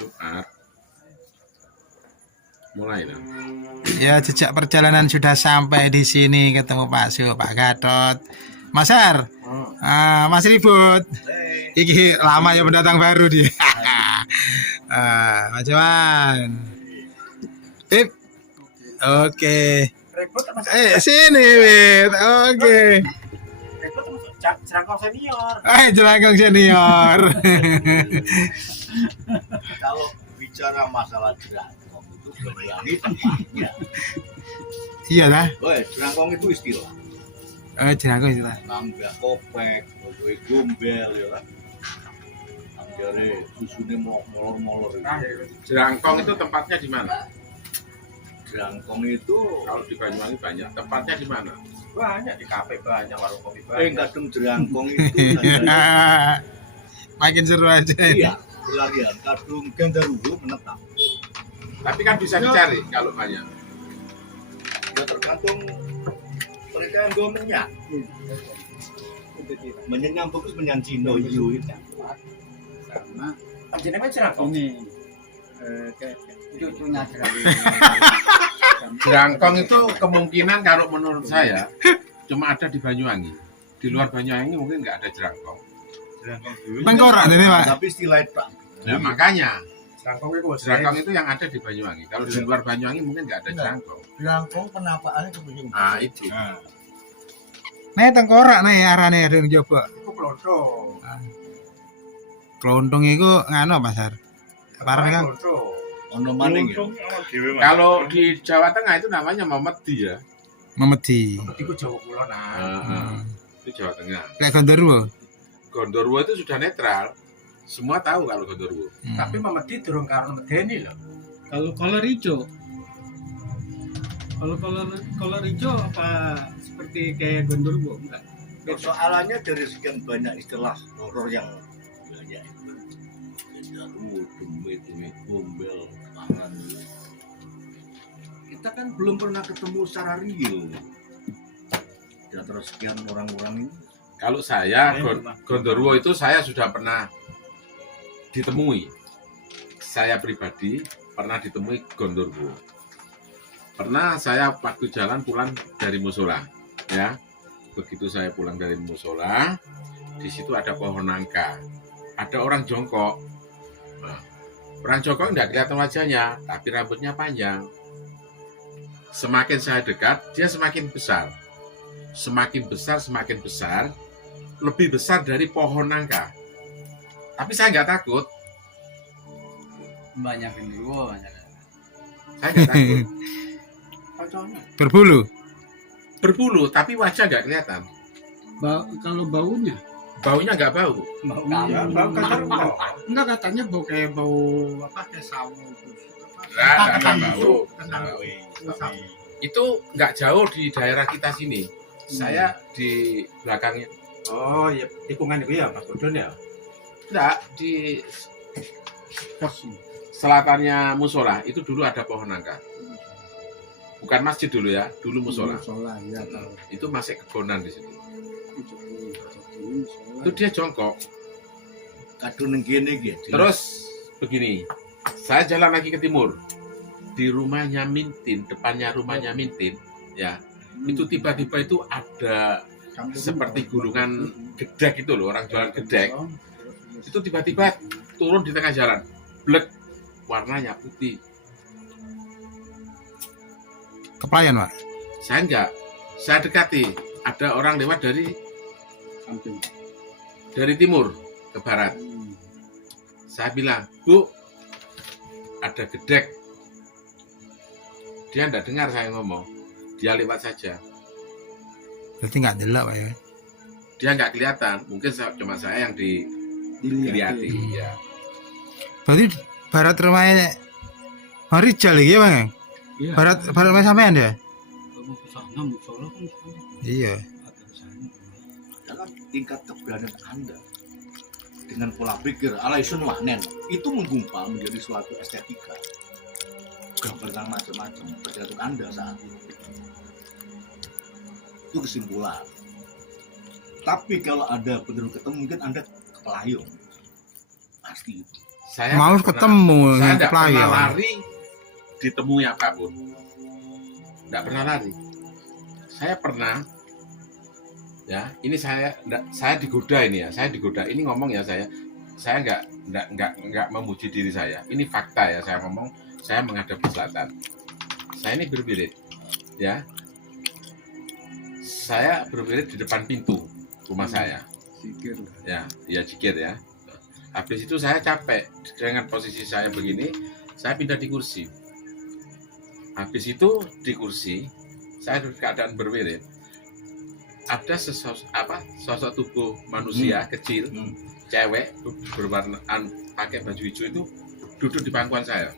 Jumat. Mulai lah. Ya, jejak perjalanan sudah sampai di sini, ketemu Pak Su, Pak Gatot, Mas Har, Mas Ribut. Iki lama ya pendatang baru dia. Mas Johan. Oke. Sini, Wit. Oke. Jerangkong senior. Jerangkong senior. Kalau bicara masalah jerangkong itu berani tempatnya. Iya lah. Jerangkong itu istilah. Jerangkong istilah. Nambah kopek, kowe gombel ya kan. Anggere susune molor-molor. Jerangkong itu tempatnya di mana? Jerangkong itu Kalau di Banyuwangi banyak. Tempatnya di mana? Banyak di kafe, banyak warung kopi banyak. kadang jerangkong itu Makin seru aja. iya, pelarian kadung genderuwo menetap. Tapi kan bisa dicari kalau banyak. Ya tergantung mereka yang gue menyak. Menyenyam fokus menyan Cino itu. Karena jenenge jerangkong. Ini cucunya jerangkong. Jerangkong itu kemungkinan kalau menurut saya cuma ada di Banyuwangi. Di luar Banyuwangi mungkin nggak ada jerangkong. Tengkorak ini, Pak. Tapi istilah itu. Nah, makanya Jerangkong itu yang ada di Banyuwangi. Kalau di luar Banyuwangi mungkin nggak ada jerangkong. Jerangkong penampaannya seperti itu. Nah itu. Nih tengkorak nih arane ada yang coba. itu klontong. Kelontong itu ngano pasar. Parah kan? Ono maning ya. Kalau di Jawa Tengah itu namanya Memedi ya. Memedi. Iku Jawa Kulon nah. Itu Jawa Tengah. Kayak Gondorwo. Gondorwo itu sudah netral. Semua tahu kalau Gondorwo. Tapi Memedi durung karo medeni lho. Kalau kolor hijau, kolor hijau apa seperti kayak Gondorwo enggak? Persoalannya dari sekian banyak istilah horor yang banyak itu. Genderuwo, demit, gombel, tangan. Kita kan belum pernah ketemu secara real. Di antara sekian orang-orang ini. Kalau saya Gondorwo itu saya sudah pernah ditemui. Saya pribadi pernah ditemui Gondorwo. Pernah saya waktu jalan pulang dari musola, ya. Begitu saya pulang dari musola, di situ ada pohon nangka. Ada orang jongkok. Nah, orang jongkok nggak kelihatan wajahnya, tapi rambutnya panjang. Semakin saya dekat, dia semakin besar. Semakin besar, lebih besar dari pohon nangka. Tapi saya nggak takut. Banyak genderuwo, banyak. Saya nggak takut. Berbulu, tapi wajah nggak kelihatan. Kalau baunya, Baunya nggak bau. enggak katanya bau kayak bau apa kayak sawo Nggak bau. Itu nggak jauh di daerah kita sini. Saya di belakangnya. Oh, ya tikungan itu ya Mas Bodon ya. Nggak, di selatannya musola itu dulu ada pohon nangka. Bukan masjid dulu ya, dulu musola. ya tahu. Itu masih kebonan di situ. Itu dia jongkok. Kadung ning kene iki. Terus begini, saya jalan lagi ke timur. Di rumahnya Mintin, depannya rumahnya Mintin, ya. Itu tiba-tiba itu ada seperti gulungan gedek itu loh, orang jualan gedek. Itu tiba-tiba turun di tengah jalan. Blek, warnanya putih. Keplayan, Pak. Saya enggak, saya dekati. Ada orang lewat dari timur ke barat. Saya bilang, Bu, ada gedek. Dia enggak dengar saya ngomong. Dia lewat saja. Berarti nggak delok, Pak ya. Dia enggak kelihatan. Mungkin cuma saya yang dilihat. Ya. Berarti barat rumahnya Rijal lagi ya, Bang? Iya. Barat rumah sampean ya? Kalau ke sana musola kan sana. Iya. Ada di sana. Adalah tingkat keberanian Anda dengan pola pikir ala isun maknen itu menggumpal menjadi suatu estetika. Gambarkan macam-macam tergantung Anda saat itu. Itu kesimpulan. Tapi kalau ada benar ketemu mungkin Anda kepelayung. Pasti itu. Saya Mau nggak pernah- ketemu saya dengan tidak pernah pelayan. lari ditemui apapun. Tidak pernah lari. Saya pernah, ya ini saya digoda ini ya, saya digoda. Ini ngomong ya saya nggak memuji diri saya. Ini fakta ya saya ngomong. Saya menghadap ke selatan. Saya ini berwirid, ya. Saya berwirid di depan pintu rumah saya. Sikir. Ya jikir ya. Habis itu saya capek dengan posisi saya begini, saya pindah di kursi. Habis itu di kursi, saya dalam keadaan berwirid. Ada sosok tubuh manusia kecil, cewek berwarna pakai baju hijau itu duduk di pangkuan saya.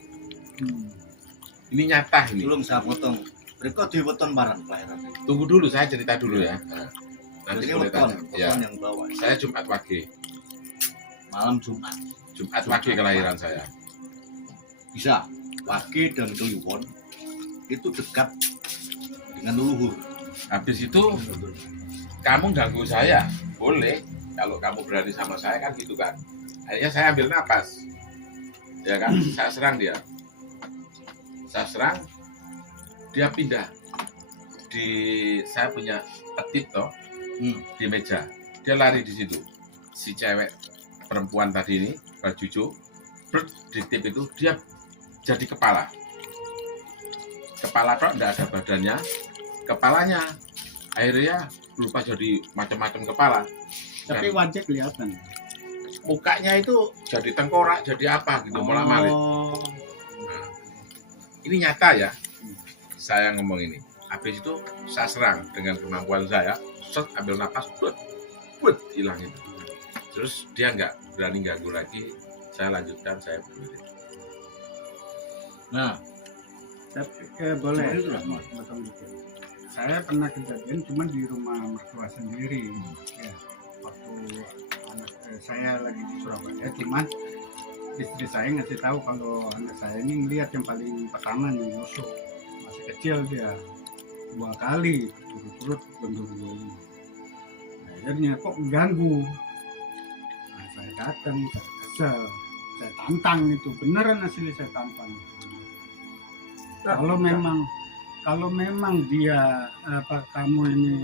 Ini nyata ini. Belum saya potong. Mereka di weton barang kelahiran. Tunggu dulu, saya cerita dulu ya. Nanti Ini boleh weton, tanya. Ya, weton yang bawah. saya Jumat Wage. Malam Jumat. Jumat Wage kelahiran saya. Bisa. Wage dan Kliwon itu dekat dengan leluhur. Habis itu kamu ganggu saya, boleh. Kalau kamu berani sama saya kan gitu kan. Akhirnya saya ambil napas, ya kan. Saya serang dia. Saya serang, dia pindah. Saya punya petit toh di meja. Dia lari di situ. Si cewek perempuan tadi ini baju hijau, di tip itu dia jadi kepala. Kepala kok enggak ada badannya. Kepalanya akhirnya lupa jadi macam-macam kepala. Tapi wajah kelihatan. Mukanya itu jadi tengkorak, jadi apa gitu, malah-malik. Oh. Nah, ini nyata ya, saya ngomong ini. Habis itu saya serang dengan kemampuan saya, set ambil napas, buat hilang itu. Terus dia nggak berani ganggu lagi, saya lanjutkan, saya berdiri. Nah, Boleh. Seperti itulah. Potong dikit. Saya pernah kejadian cuma di rumah mertua sendiri. Ya, waktu saya lagi di Surabaya, cuman istri saya ngasih tahu kalau anak saya ini melihat yang paling pertama nih Yusuf, masih kecil dia 2 kali turut-turut genderuwo ini. Nah, akhirnya kok mengganggu. Nah, saya datang, saya kesel, saya tantang itu, beneran asli saya tantang. Kalau memang dia kamu ini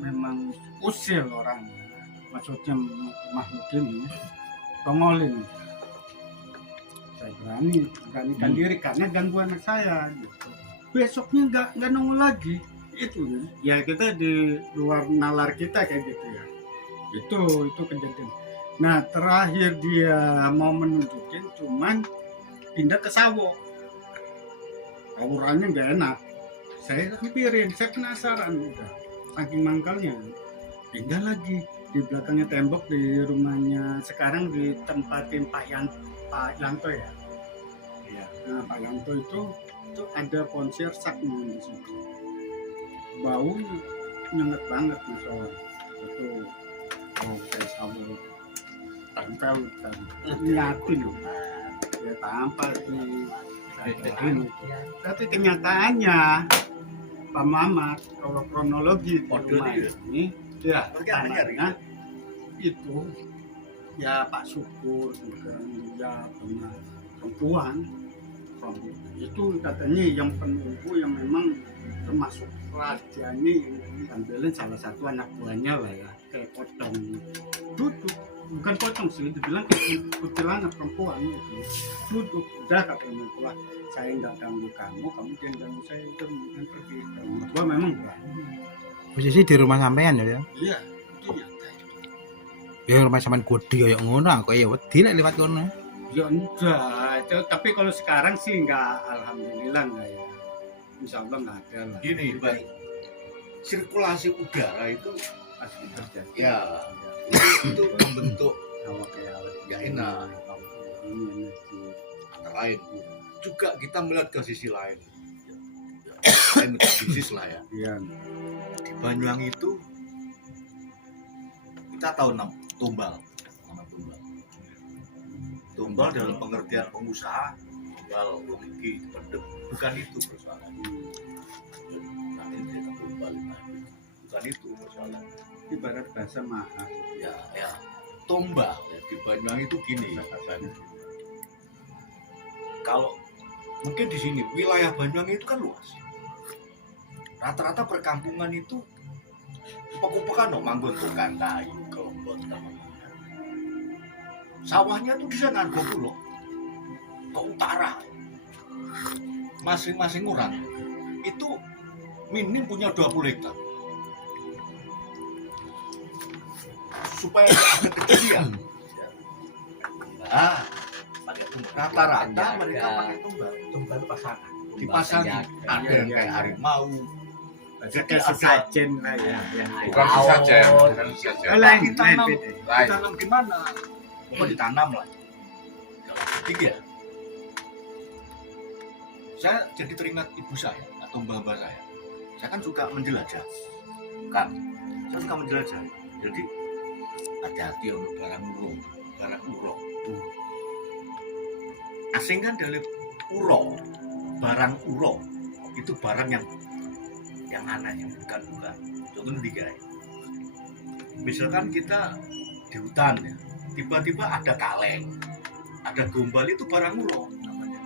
memang usil orang, maksudnya makhluk ini, tongolin. Saya beranikan diri karena ganggu anak saya. Gitu. Besoknya nggak nongol lagi. Itu ya kita di luar nalar kita kayak gitu ya. Itu kejadian. Nah terakhir dia mau menunjukin cuman pindah ke Sawo. Auranya nggak enak. Saya pikirin, saya penasaran udah. Saking mangkalnya, pindah lagi di belakangnya tembok di rumahnya. Sekarang ditempatin Pak Yanto ya. Iya. Nah Pak Yanto itu ada konser sakno di situ. Bau nyengat banget masalah. Itu saya sama tempel dan ngeliatin loh. Ya tampar di ini. Tapi kenyataannya Pak Mamat kalau kronologi di rumah ini ya anaknya itu ya Pak Syukur bukan ya pernah perempuan itu katanya yang penunggu yang memang termasuk raja ini ambilin salah satu anak buahnya lah ya kayak pocong duduk bukan pocong sih dibilang kuntilanak perempuan gitu duduk udah katanya tua saya nggak ganggu kamu jangan ganggu saya itu mungkin pergi tua memang berani Posisi di rumah sampean ya. iya itu nyata Ya rumah sampean gede kayak ngono, aku ya wedi nek liwat kono. ya enggak tapi kalau sekarang sih enggak alhamdulillah enggak ya insya Allah enggak ada lah gini, baik. Sirkulasi udara itu pasti terjadi ya itu membentuk sama kayak ya enak. ini Antara lain juga kita melihat ke sisi lain. Lain bisnis lah ya. iya Di Banyuwangi itu kita tahu nama tumbal. Tumbal dalam pengertian pengusaha, tumbal logiki, pendem, bukan itu persoalan. Nanti kita tumbal bukan itu persoalan. ibarat bahasa mahal Ya, tombal ya, di Banyuwangi itu gini. kalau mungkin di sini wilayah Banyuwangi itu kan luas. Rata-rata perkampungan itu upek-upekan no, manggon tukang kayu, kelembot, sawahnya tuh di sana Argo Pulo ke utara. Masing-masing orang itu minim punya 20 hektar. Supaya ada kejadian. Nah, rata-rata mereka pakai tumbal. Tumbal itu pasangan. Dipasangin. Ada yang kayak harimau. Jadi Kayak sesajen lah ya. Bukan sesajen, bukan sesajen. Lain, ditanam. beda. Lain. Ditanam gimana? Mau ditanam lah. Tiga. Saya jadi teringat ibu saya atau mbah-mbah saya. Saya kan suka menjelajah. Saya suka menjelajah. Jadi hati-hati untuk barang urung. Asing kan dari urung, barang urung itu barang yang aneh, yang bukan. Contohnya tiga. Misalkan kita di hutan ya, tiba-tiba ada kaleng, ada gombal, itu barang urung namanya.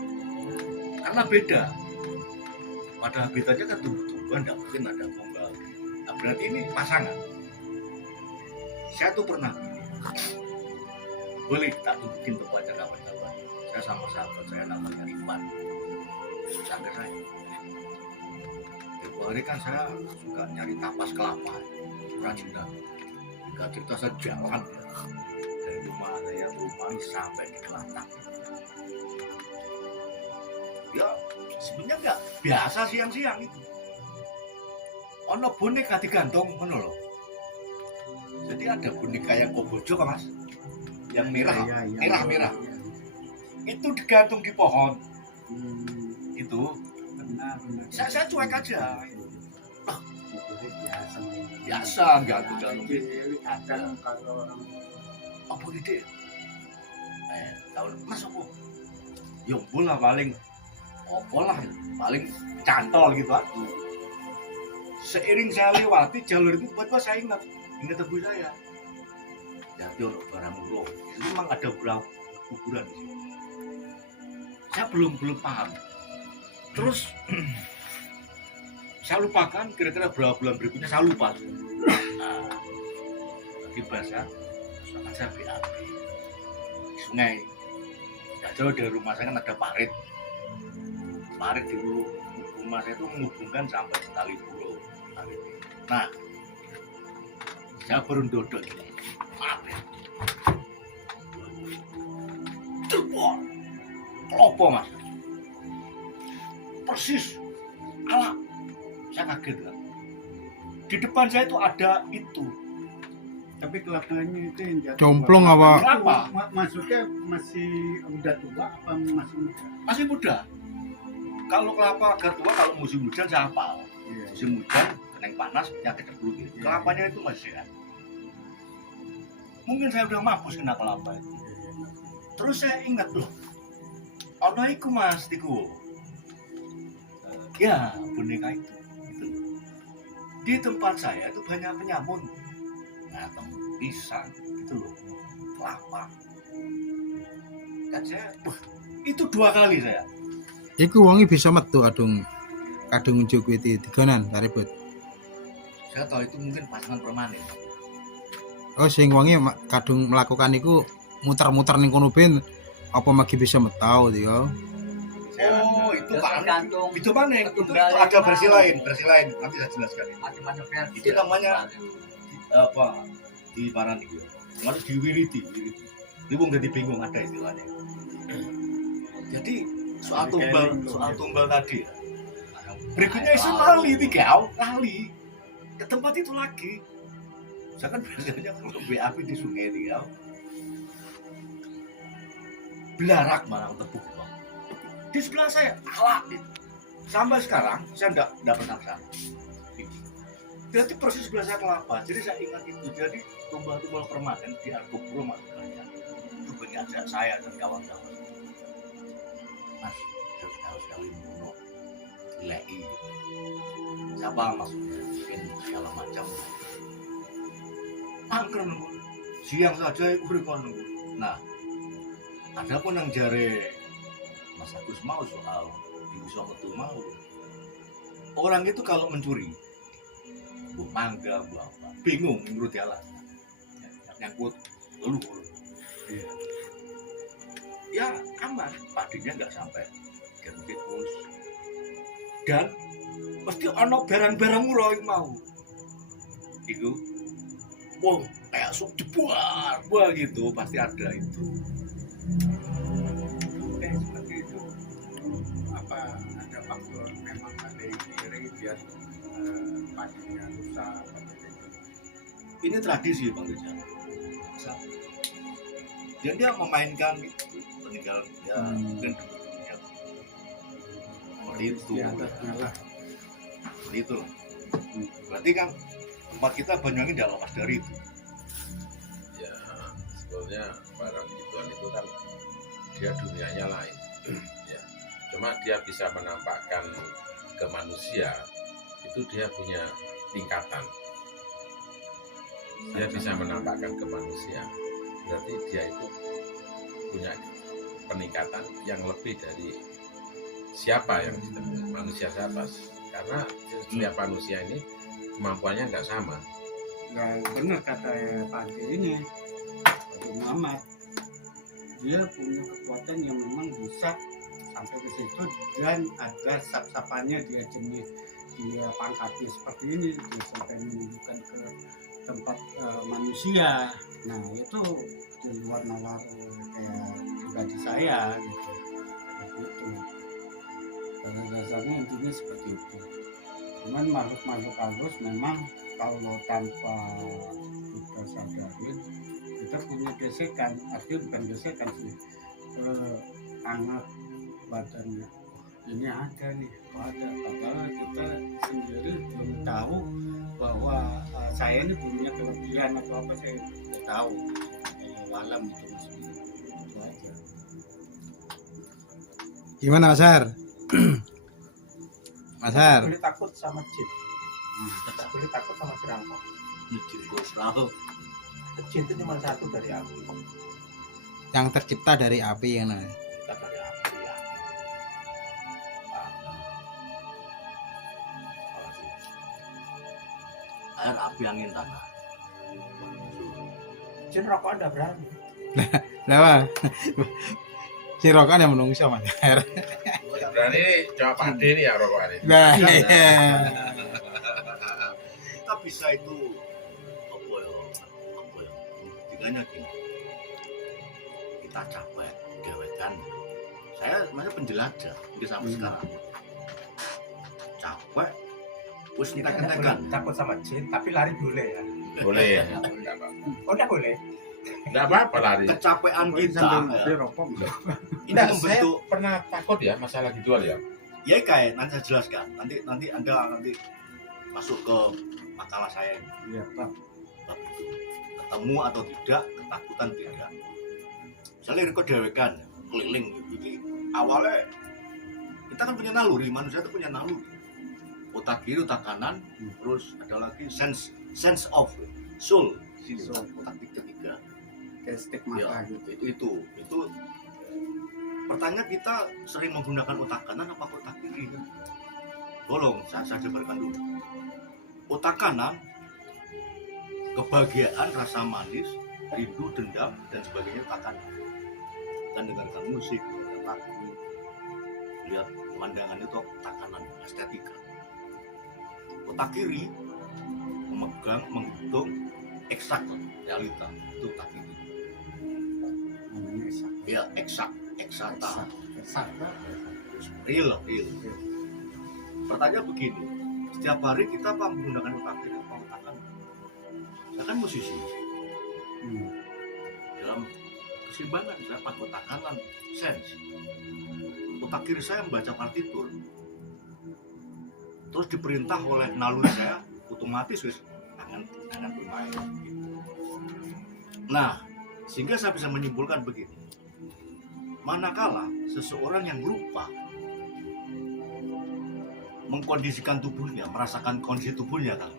Karena beda. Pada habitatnya kan tumbuh-tumbuhan, tidak mungkin ada gombal. Nah, berarti ini pasangan. Saya tuh pernah boleh tak tunjukin tempatnya kawan-kawan. Saya sama sahabat saya namanya Ivan, tetangga saya. Tiap hari kan saya suka nyari tapas kelapa, Rajinan. Gak cerita saya jalan dari rumah saya ke rumah ini sampai di Kelantan. Ya sebenarnya nggak biasa siang-siang itu. Ono boneka digantung, ono loh. Jadi ada boneka yang kobojo kan mas, yang merah, merah. Itu digantung di pohon. Itu Benar. saya cuek aja. Biasa gantung. Kadang kalau orang Apa gitu? Tahun mas apa? Ya bola paling paling cantol gitu aku. Seiring saya lewati jalur itu, buat saya ingat ibu saya. Jadi untuk barang urung, itu memang ada beberapa kuburan di sini. Saya belum paham. Terus saya lupakan, kira-kira berapa bulan berikutnya saya lupa. Nah, bagi bahasa saya BAB sungai. Tidak jauh dari rumah saya kan ada parit di rumah saya itu menghubungkan sampai Tali Pulau. Nah, saya baru dodok gini, maaf ya, terpon kelopo mas, persis ala, saya kaget kan. Di depan saya itu ada itu. tapi kelapanya itu yang jatuh. Complong apa? Kenapa? Maksudnya masih udah tua apa masih muda? Masih muda. Kalau kelapa agak tua, kalau musim hujan saya hafal. Iya. Musim hujan, kena panas, penyakit cebluk gitu. Iya. Kelapanya itu masih sehat. Mungkin saya udah mampus kena kelapa itu. Terus saya ingat loh, ono iku mas tiku. Ya, boneka itu. Gitu. Di tempat saya itu banyak penyamun. Nah, pisang gitu loh, kelapa. Kan saya, itu 2 kali saya. Iku wongi bisa metu kadung njuk witi digonan karibut. Saya tahu itu mungkin pasangan permanen. Oh sing wongi kadung melakukan iku muter-muter ning kono ben apa magi bisa metau dia. Oh, itu kan tergantung itu mana? Itu tunggal ada yang versi mau. lain. Nanti saya jelaskan. macam-macam versi. Itu namanya apa? Di paran itu. Harus diwiriti. Itu wong jadi bingung ada istilahnya. Jadi soal tumbal tadi. Berikutnya isu lali lali ke tempat itu lagi. Saya kan biasanya kalau BAP di sungai ini belarak malah tepuk. Di sebelah saya alak. Sampai sekarang saya enggak pernah sana. Berarti persis sebelah saya kelapa. Jadi saya ingat itu. Jadi tumbal-tumbal permanen di Argo Pulo masih banyak. Itu banyak saya dan kawan-kawan. Mas, sekali mono lei. Siapa maksudnya? Mungkin segala macam. Angker nunggu. Siang saja itu berikon nunggu. Nah, ada pun yang jare Mas Agus mau soal iso metu mau. Orang itu kalau mencuri, bu mangga, bu apa, bingung menurut dia lah. Nyangkut leluhur. Iya. Ya aman, padinya nggak sampai tikus. Dan pasti ono barang-barang murah yang mau. Itu, wong kayak sup jebuar, wah gitu pasti ada itu. Seperti itu. Apa ada faktor memang ada yang diri biar padinya rusak. Ini tradisi Bang Rizal. Dan dia memainkan itu peninggalan ya mungkin ya, seperti itu. Di atasnya lah. Seperti itu. Berarti kan tempat kita Banyuwangi tidak lepas dari itu. Ya sebetulnya barang gituan itu kan dia dunianya lain. Ya. Cuma dia bisa menampakkan ke manusia itu dia punya tingkatan. Dia bisa menampakkan ke manusia. Berarti dia itu punya peningkatan yang lebih dari siapa yang ditemui, manusia siapa. Karena setiap manusia ini kemampuannya nggak sama. Nggak benar kata Pak Ade ini, Pak Muhammad. Dia punya kekuatan yang memang bisa sampai ke situ dan ada sap-sapannya dia jenis dia pangkatnya seperti ini dia sampai menunjukkan ke tempat manusia. Nah itu di luar nalar kayak pribadi saya gitu. Begitu. Pada dasarnya intinya seperti itu. Cuman makhluk-makhluk halus memang kalau tanpa kita sadarin kita punya gesekan, artinya bukan gesekan sih, hangat badannya. Ini ada nih, ada. Padahal kita sendiri belum tahu bahwa saya ini punya kelebihan atau apa saya tidak tahu. Walam itu maksudnya. Itu aja. Gimana Mas Har? Mas Har, boleh takut sama jin. Tak boleh takut sama perampok. Selalu Jin itu cuma satu dari api. yang tercipta dari api ya nah. Kita dari api ya. air, api, angin, tanah. Jin rokok Anda berani. Lah, si rokan yang menunggu sama Mas Har. Dan ini cuma Pak Ade nih ya rokokan ini. Nah, iya. Kita bisa itu apa ya tiganya gini, kita capek dewekan. Saya sebenarnya penjelajah di sampai sekarang capek wis entek-entekan. Takut sama jin, tapi lari boleh ya. Boleh ya. Nggak apa-apa. Oh, enggak boleh. Nggak apa-apa lari. Kecapean kita Sambil rokok. itu Saya membentuk pernah takut ya masalah gituan ya. ya kayak nanti saya jelaskan nanti Anda masuk ke makalah saya ini. Iya, Pak. Bab itu. Ketemu atau tidak, ketakutan tidak. Misalnya Riko dewekan keliling gitu. Awalnya kita kan punya naluri, manusia itu punya naluri. Otak kiri, otak kanan, terus ada lagi sense of soul, sini Soul. otak ketiga. Kayak stigmata Ya, gitu. itu pertanyaan kita sering menggunakan otak kanan apa otak kiri kan? Tolong saya jabarkan dulu. Otak kanan kebahagiaan, rasa manis, rindu, dendam dan sebagainya otak kanan. Kan dengarkan musik, takut, lihat pemandangan itu otak kanan, estetika. Otak kiri memegang, menghitung, eksak realita itu otak kiri. Namanya eksak. Ya eksakta. Eksak, Pak. Real. Pertanyaan begini, setiap hari kita apa menggunakan otak kiri apa otak kanan? Saya kan musisi. Dalam keseimbangan saya pakai otak kanan, sense. Otak kiri saya membaca partitur. Terus diperintah oleh naluri saya, otomatis wis tangan bermain. Nah, sehingga saya bisa menyimpulkan begini. Manakala seseorang yang lupa mengkondisikan tubuhnya, merasakan kondisi tubuhnya kan,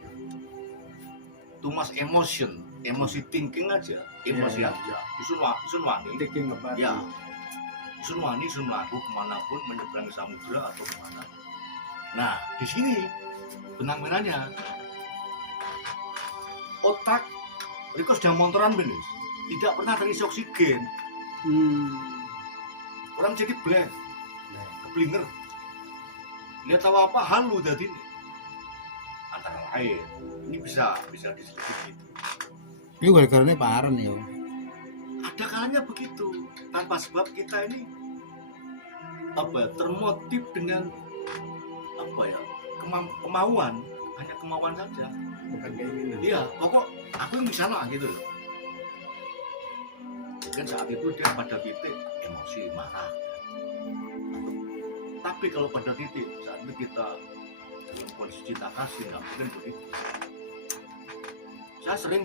too much emosi thinking aja, emosi aja, isun wangi, Thinking about ya, Sun wani, sun melaku kemanapun menyeberangi samudra atau kemana. Nah, di sini benang merahnya otak Riko sedang montoran bener, tidak pernah terisi oksigen. Orang jadi blank, keblinger. Lihat tahu apa halu tadi antara lain. Ini bisa diselidiki. Ini gara-garanya parah nih, Ada kalanya begitu, tanpa sebab kita ini termotif dengan kemauan, hanya kemauan saja. Bukan keinginan. Iya, pokok aku yang di sana gitu loh. Mungkin saat itu dia pada titik emosi, marah. Tapi kalau pada titik saat itu kita dalam kondisi cinta kasih, nggak mungkin begitu. Saya sering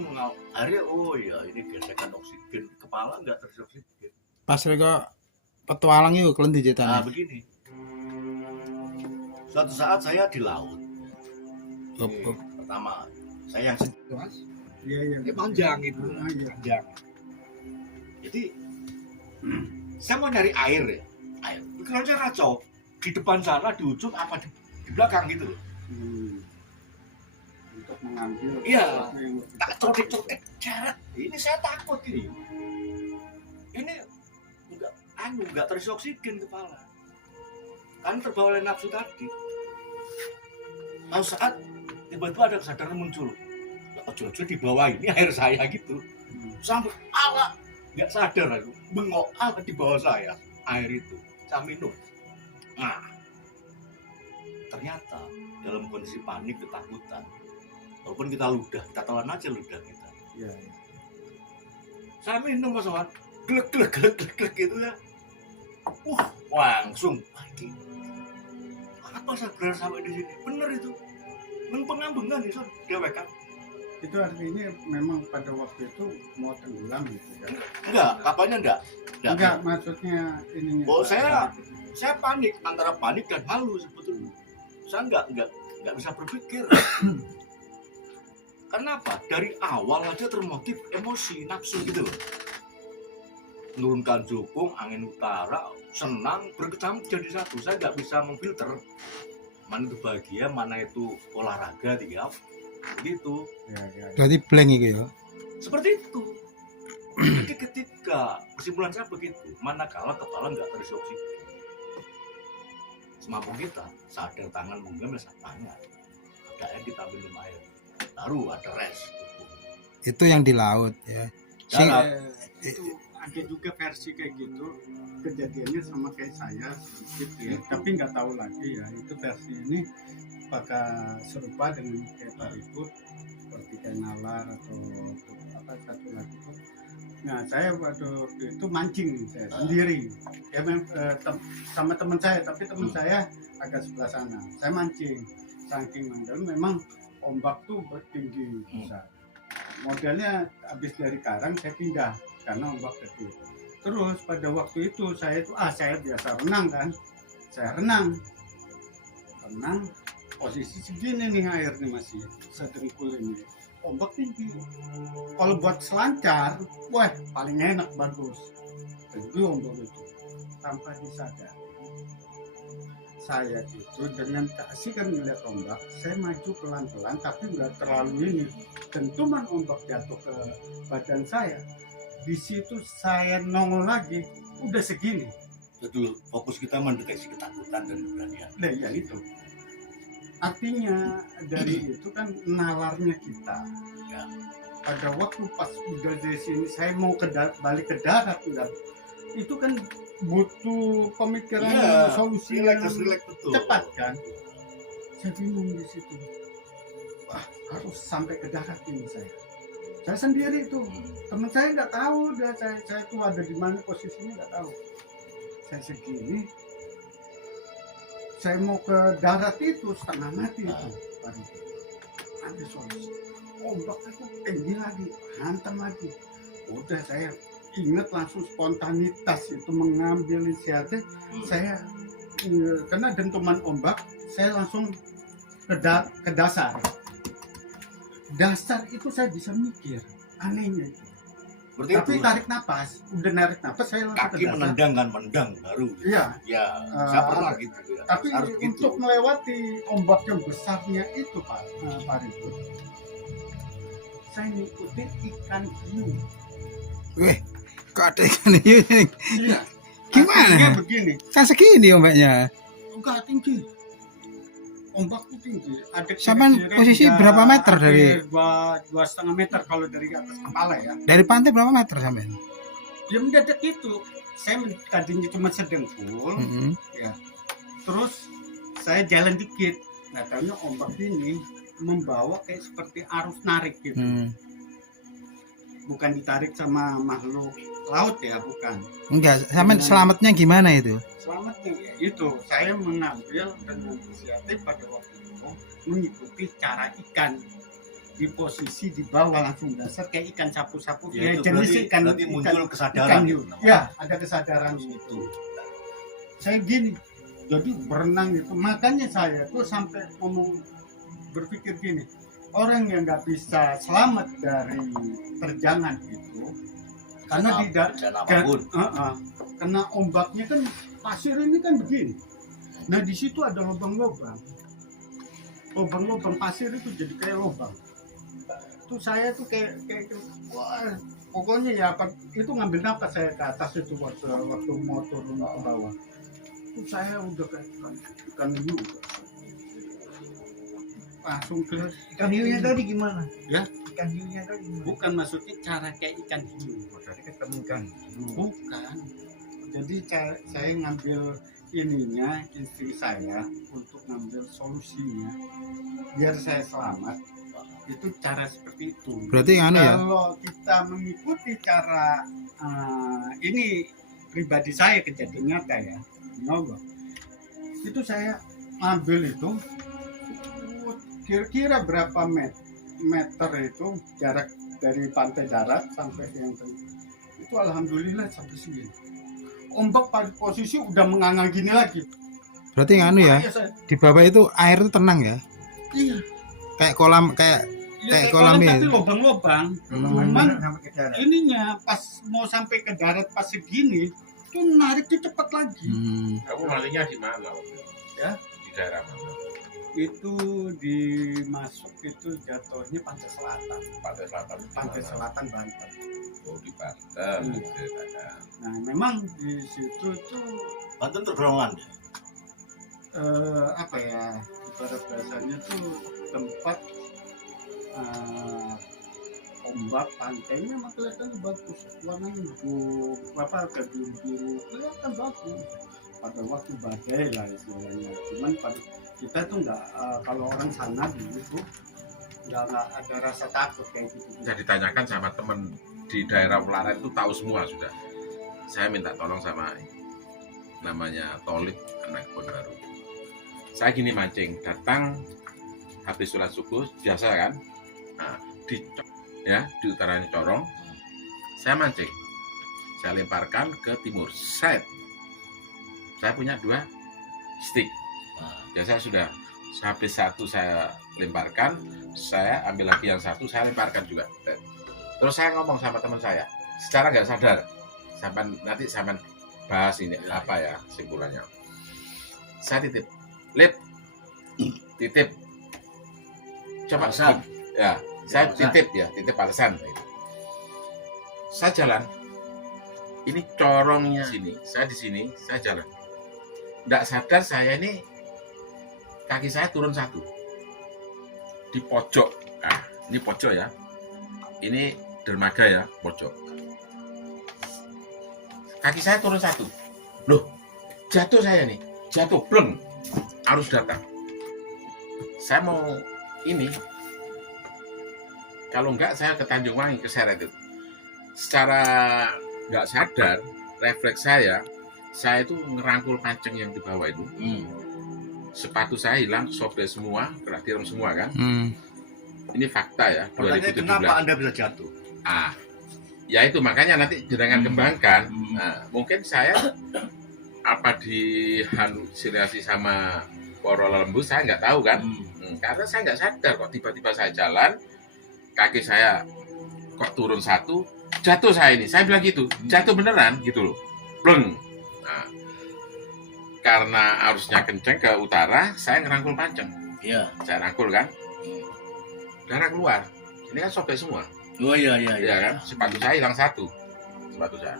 akhirnya, oh ya ini gesekan oksigen, kepala nggak terisi oksigen. Pas Riko petualang itu kelenti Nah ceritanya. begini, suatu saat saya di laut. Pertama, saya yang Iya. ini panjang itu, Iya. panjang. Jadi saya mau nyari air ya, air. Pikiran saya kacau. Di depan sana, di ujung apa di belakang gitu loh. Untuk mengambil. Iya. sesuatu yang lebih Tak cotek-cotek jarak. Ini saya takut ini. Ini enggak terisi oksigen kepala. Kan terbawa oleh nafsu tadi. Lalu saat tiba-tiba ada kesadaran muncul. Ojo-ojo di bawah ini air saya gitu. Sampai ala nggak sadar aku bengok ala di bawah saya air itu saya minum. Nah ternyata dalam kondisi panik ketakutan, walaupun kita ludah, kita telan aja ludah kita. Iya. Saya minum mas Wan, glek gitu ya. Langsung pagi. Apa saya benar sampai di sini? Bener itu. Pengambengan itu dewek kan. Itu artinya memang pada waktu itu mau tenggelam gitu kan? Enggak, kapalnya enggak. Enggak, maksudnya ininya. Oh, saya panik, antara panik dan halu sebetulnya. Saya enggak bisa berpikir. Kenapa? Dari awal aja termotif emosi, nafsu gitu loh. Menurunkan jukung, angin utara, senang, berkecamuk jadi satu. Saya nggak bisa memfilter mana itu bahagia, mana itu olahraga, tiap gitu. Ya. Berarti blank itu ya. Seperti itu. Jadi ketika kesimpulan saya begitu, manakala kepala nggak terisi oksigen, semampu kita sadar tangan menggenggam tangan, ada air kita minum air, baru ada rest. Itu yang di laut ya. Darat. Itu ada juga versi kayak gitu, kejadiannya sama kayak saya sedikit ya, tapi nggak tahu lagi ya itu versi ini apakah serupa dengan kayak Pak Ribut seperti kayak nalar atau apa satu lagi itu. Nah saya waktu itu mancing saya sendiri ya, sama teman saya, tapi teman saya agak sebelah sana. Saya mancing, saking mandal memang ombak tuh bertinggi besar. Modelnya habis dari karang saya pindah karena ombak kecil. Terus pada waktu itu saya biasa renang kan, saya renang posisi segini nih airnya masih sedengkul ini, ombak tinggi. Kalau buat selancar, wah paling enak, bagus. Jadi ombak itu tanpa disadar. Saya itu dengan keasikan melihat ombak, saya maju pelan-pelan tapi nggak terlalu ini. Dentuman ombak jatuh ke badan saya. Di situ saya nongol lagi, udah segini. Betul, fokus kita mendeteksi ketakutan dan keberanian. Nah, ya itu. Artinya dari itu kan nalarnya kita. Ya. Pada waktu pas udah dari sini saya mau balik ke darat, enggak. Itu kan butuh pemikiran solusi yang relax betul. cepat kan. Saya bingung di situ. Wah, harus sampai ke darat ini saya. Saya sendiri itu, teman saya nggak tahu, saya tuh ada di mana posisinya nggak tahu. Saya segini, saya mau ke darat itu setengah mati itu. Ada solusi. Ombak itu tinggi lagi, hantam lagi. Udah saya ingat langsung spontanitas itu mengambil inisiatif. Saya kena dentuman ombak, saya langsung ke dasar. Dasar itu saya bisa mikir, anehnya itu. Seperti Tapi itu. tarik napas, udah narik napas saya langsung Kaki ke dasar. menendang kan, mendang baru. Iya, Ya, saya pernah gitu. Ya. tapi Harus gitu. untuk melewati ombak yang besarnya itu Pak Ribut, saya ngikuti ikan hiu. Weh, kok ada ikan hiu ini? Iya. Gimana? Artinya begini, Kan segini ombaknya. enggak tinggi. Ombaknya tinggi. Ada Sampai kira-kira posisi tiga- berapa meter hampir dari- 2,5 meter kalau dari atas kepala ya. Dari pantai berapa meter sampai? Ya mendadak itu. Saya tadinya cuma sedengkul, Mm-mm. terus saya jalan dikit. Nah, taunya ombak ini membawa kayak seperti arus narik gitu. Hmm. Bukan ditarik sama makhluk laut ya, bukan. Enggak, sampai selamatnya gimana itu? Selamatnya ya, itu saya mengambil dengan inisiatif pada waktu itu mengikuti cara ikan di posisi di bawah langsung dasar kayak ikan sapu-sapu Ya, itu jenis berarti muncul kesadaran hiu. gitu. Ya, ada kesadaran itu. Saya gini, jadi berenang itu, makanya saya tuh sampai ngomong berpikir gini, orang yang nggak bisa selamat dari terjangan itu karena tidak dan apapun. karena ombaknya kan pasir ini kan begini. Nah di situ ada lubang-lubang, lubang-lubang pasir itu jadi kayak lubang. Itu saya tuh kayak wah, pokoknya ya itu ngambil napas saya ke atas itu waktu mau turun ke bawah. Itu saya udah kayak ikan hiu. Langsung ke Ikan hiunya tadi gimana? Ya? Ikan hiunya tadi gimana? bukan maksudnya cara kayak ikan hiu. Tadi ketemu ikan hiu. Bukan. Jadi saya ngambil ininya istri saya untuk ngambil solusinya biar saya selamat. Itu cara seperti itu. Berarti anu ya? Kalau kita mengikuti cara ini pribadi saya kejadian nyata ya, Nogo. Itu saya ambil itu kira-kira berapa meter itu jarak dari pantai darat sampai yang itu alhamdulillah sampai segini. Ombak pada posisi udah menganga gini lagi. Berarti anu ya, Iya, saya- di bawah itu air itu tenang ya? iya. Kayak kolam, kayak Ya, Kayak kayak kolam kolam ya? tapi lubang-lubang. Hmm. Cuman Sampai ke darat. ininya pas mau sampai ke darat pas segini tuh nariknya cepat lagi. Kamu malingnya di mana waktu itu? Ya. Di daerah mana? Itu dimasuk itu jatuhnya pantai selatan, Pantai Selatan. pantai selatan Banten. Oh, di Banten. Iya. Ceritanya. Nah memang di situ tuh Banten tergolong landai. apa ya ibarat bahasanya tuh tempat ombak pantainya mah kelihatan bagus, warnanya agak biru-biru, kelihatan bagus pada waktu badai lah istilahnya. Cuman pada kita tuh nggak kalau orang sana dulu tuh nggak ada rasa takut kayak gitu. Sudah ditanyakan sama teman di daerah Ularen itu tahu semua sudah. Saya minta tolong sama namanya Tolib anak kebun baru. Saya gini mancing, datang habis sholat subuh biasa kan, nah, di utaranya corong, saya mancing, saya lemparkan ke timur, set. Saya punya 2 stick, biasa sudah habis 1 saya lemparkan, saya ambil lagi yang 1 saya lemparkan juga. Terus saya ngomong sama teman saya, secara nggak sadar, nanti sampai bahas ini apa ya simpulannya. Saya titip, Lip, titip, coba Alasan. ya, saya Alasan. titip alasan. Saya jalan, ini corongnya sini, saya di sini, saya jalan. Nggak sadar saya ini kaki saya turun 1 di pojok. Nah, ini pojok ya. Ini dermaga ya, pojok. Kaki saya turun 1. Loh, jatuh saya nih. Jatuh, bleng. Arus datang. Saya mau ini. Kalau enggak, saya ke Tanjung Wangi, ke seret itu. Secara nggak sadar, refleks saya itu ngerangkul pancing yang di bawah itu. Sepatu saya hilang, sobek semua, kena tiram semua kan. Ini fakta ya, Pertanyaannya 2017. kenapa Anda bisa jatuh? Ya itu makanya nanti jenengan kembangkan. Nah, mungkin saya apa dihalusinasi sama para lembu saya nggak tahu kan. Karena saya nggak sadar kok tiba-tiba saya jalan, kaki saya kok turun 1, jatuh saya ini. Saya bilang gitu, jatuh beneran gitu loh. Bleng. Nah, karena arusnya kenceng ke utara, saya ngerangkul panceng. Iya. Saya rangkul kan, darah keluar. Ini kan sobek semua. Oh iya. Iya kan, sepatu saya hilang satu. Sepatu saya.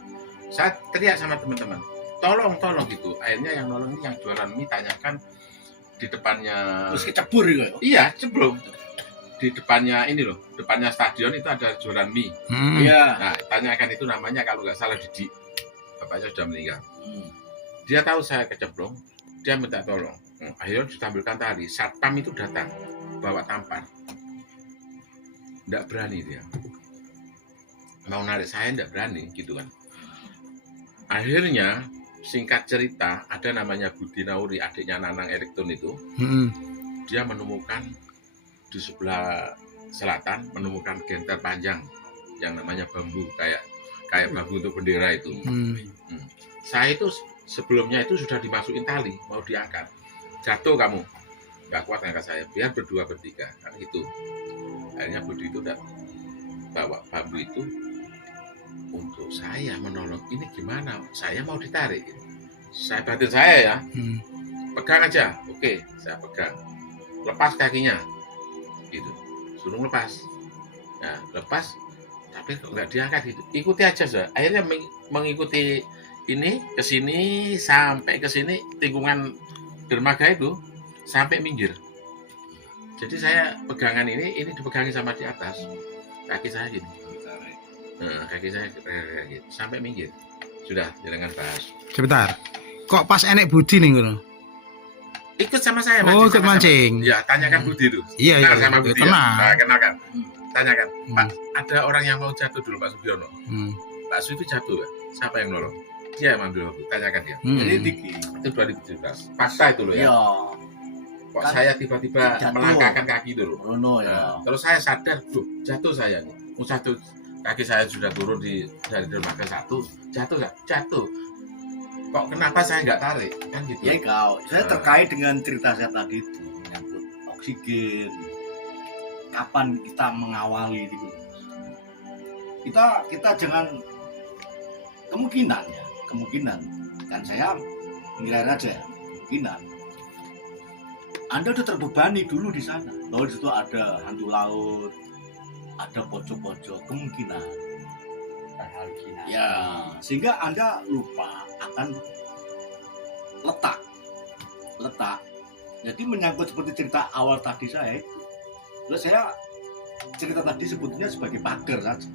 Saya teriak sama teman-teman, tolong gitu. Akhirnya yang nolong ini yang jualan mie, tanyakan di depannya. Terus kecebur gitu. Iya, ceblong. Di depannya ini loh, depannya stadion itu ada jualan mie. Iya. Nah, tanyakan itu namanya kalau nggak salah Didi. Bapaknya sudah meninggal. Hmm. Dia tahu saya kecemplung, dia minta tolong. Akhirnya ditambilkan tali. Satpam itu datang, bawa tampar. Nggak berani dia. Mau narik saya nggak berani, gitu kan. Akhirnya, singkat cerita, ada namanya Budi Nauri, adiknya Nanang Eriktun itu. Dia menemukan di sebelah selatan, menemukan genter panjang yang namanya bambu, kayak bambu untuk bendera itu. Saya itu sebelumnya itu sudah dimasukin tali, mau diangkat. Jatuh kamu, nggak kuat angkat saya, biar berdua bertiga, kan gitu. Akhirnya Budi itu udah bawa bambu itu untuk saya menolong. Ini gimana? Saya mau ditarik. Saya batin saya ya, pegang aja. Oke, saya pegang. Lepas kakinya, gitu. Suruh lepas. Nah, lepas, tapi kok nggak diangkat gitu. Ikuti aja saja. Akhirnya mengikuti ini ke sini sampai ke sini tikungan dermaga itu sampai minggir. Jadi saya pegangan ini dipegangin sama di atas kaki saya gini. Nah, kaki saya gitu, sampai minggir. Sudah jalankan bahas. Sebentar. Kok pas enek Budi nih ngono? Ikut sama saya. Oh, ikut mancing. Ya, tanyakan Budi itu. Iya, Kenal sama Budi. Ya? Kenal. Nah, kenalkan. Tanyakan. Pak, ada orang yang mau jatuh dulu, Pak Sugiono. Pak Su itu jatuh ya? Siapa yang nolong? Dia yang ambil waktu. Tanyakan dia. Jadi Diki. Itu 2017. Fakta itu loh ya. Iya. Kok Kan saya tiba-tiba jatuh. melangkahkan kaki dulu. Rono ya. Nah, terus saya sadar, tuh jatuh saya nih. Jatuh, kaki saya sudah turun dari dermaga 1, jatuh. Kok kenapa saya nggak tarik? Kan gitu. Ya kau, saya terkait dengan cerita saya tadi itu menyangkut oksigen. Kapan kita mengawali gitu? Kita jangan kemungkinan kan saya mengira aja kemungkinan. Anda udah terbebani dulu di sana. Lalu di situ ada hantu laut, ada pojok-pojok, kemungkinan. Ya, sehingga Anda lupa akan letak. Jadi menyangkut seperti cerita awal tadi saya itu. Terus saya cerita tadi sebetulnya sebagai pagar saja.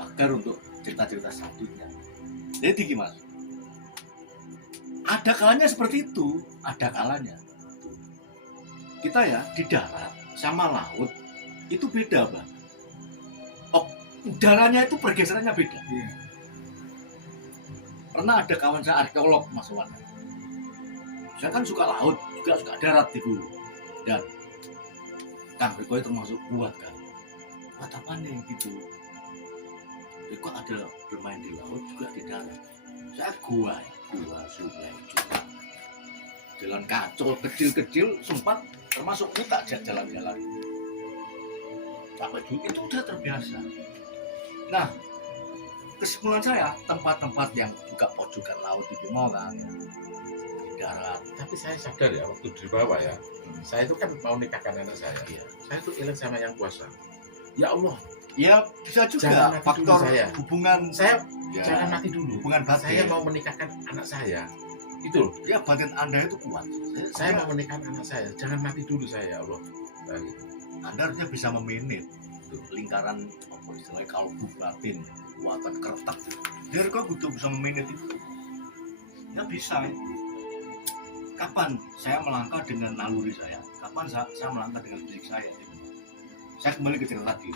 Pagar untuk cerita-cerita selanjutnya. Jadi gimana? Ada kalanya seperti itu, ada kalanya. Kita ya di darat sama laut itu beda, Bang. Udaranya itu pergeserannya beda. Iya. Pernah ada kawan saya arkeolog, Mas Wan. Saya kan suka laut, juga suka darat itu. Dan Kang Riko termasuk kuat kan. Kuat apa nih gitu. Riko ada bermain di laut juga di darat. Saya gua sungai juga. Jalan kacau kecil-kecil sempat termasuk kita jalan-jalan. Sampai dulu itu udah terbiasa. Nah, kesimpulan saya tempat-tempat yang juga pojokan laut itu mau kan di darat. Tapi saya sadar ya waktu di bawah ya, saya itu kan mau nikahkan anak saya. Iya. Saya tuh ingat sama yang kuasa. Ya Allah, Ya bisa Jangan juga mati faktor dulu saya. hubungan saya ya, jangan mati dulu. hubungan batin. Saya mau menikahkan anak saya. Itu loh. Ya batin Anda itu kuat. Saya mau menikahkan anak saya. Jangan mati dulu saya, ya Allah. Nah, gitu. Anda harusnya bisa memanage lingkaran apa istilahnya kalau batin kekuatan kertak gitu. Jadi kau butuh bisa memanage itu. Ya bisa. Kapan saya melangkah dengan naluri saya? Kapan saya melangkah dengan fisik saya? Saya kembali ke cerita tadi.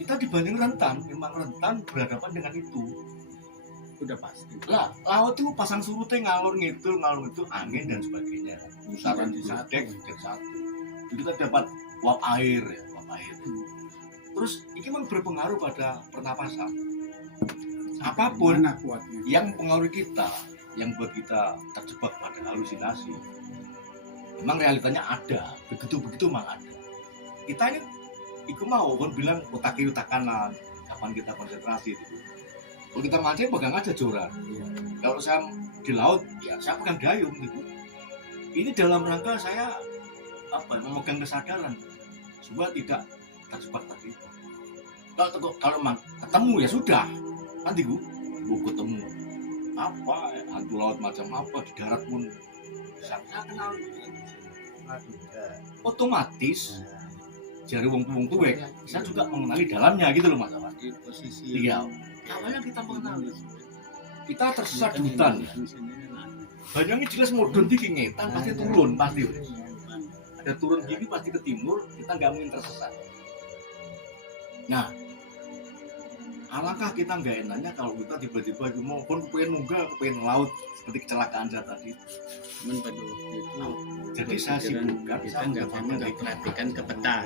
Kita dibanding rentan, memang rentan berhadapan dengan itu. Udah pasti. Lah, laut itu pasang surutnya ngalur ngidul, angin dan sebagainya. Pusaran di sadek dan satu. Jadi kita dapat uap air ya, Terus ini memang berpengaruh pada pernapasan. Apapun Mana kuatnya? yang mempengaruhi kita, yang buat kita terjebak pada halusinasi. Memang realitanya ada, begitu memang ada. Kita ini, iku mau kan bilang otak kiri otak kanan, kapan kita konsentrasi itu. Kalau kita mancing pegang aja joran. Kalau saya di laut ya saya pegang dayung gitu. Ini dalam rangka saya memegang kesadaran supaya tidak terjebak tadi. Kalau ketemu ya sudah, nanti gua ketemu apa hantu laut macam apa di darat pun saya kenal. Otomatis jari wong tuwek saya juga mengenali dalamnya gitu loh Mas Awan. Di posisi Iya, awalnya kita mengenali. Kita tersesat di hutan. Banyaknya jelas modern tinggi ngetan pasti turun pasti. Ada turun gini pasti ke timur, kita nggak mungkin tersesat. Nah, alangkah kita nggak enaknya kalau kita tiba-tiba mau pengen munggah, pengen laut seperti kecelakaan saya tadi. cuman pada waktu itu Jadi saya sibukkan, kita nggak perhatikan ke peta.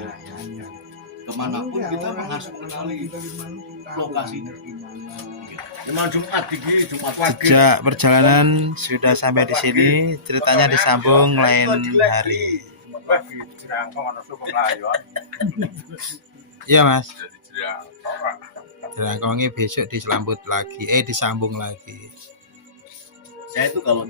kemanapun kita harus mengenali lokasinya. Memang Jumat iki, Jumat pagi. Sejak perjalanan sudah sampai di sini, ceritanya disambung lain hari. Jumat pagi dirangkong ana suku Melayu. Iya Mas, Jadi dia dirangkongi besok diselambut lagi, disambung lagi. Saya itu kalau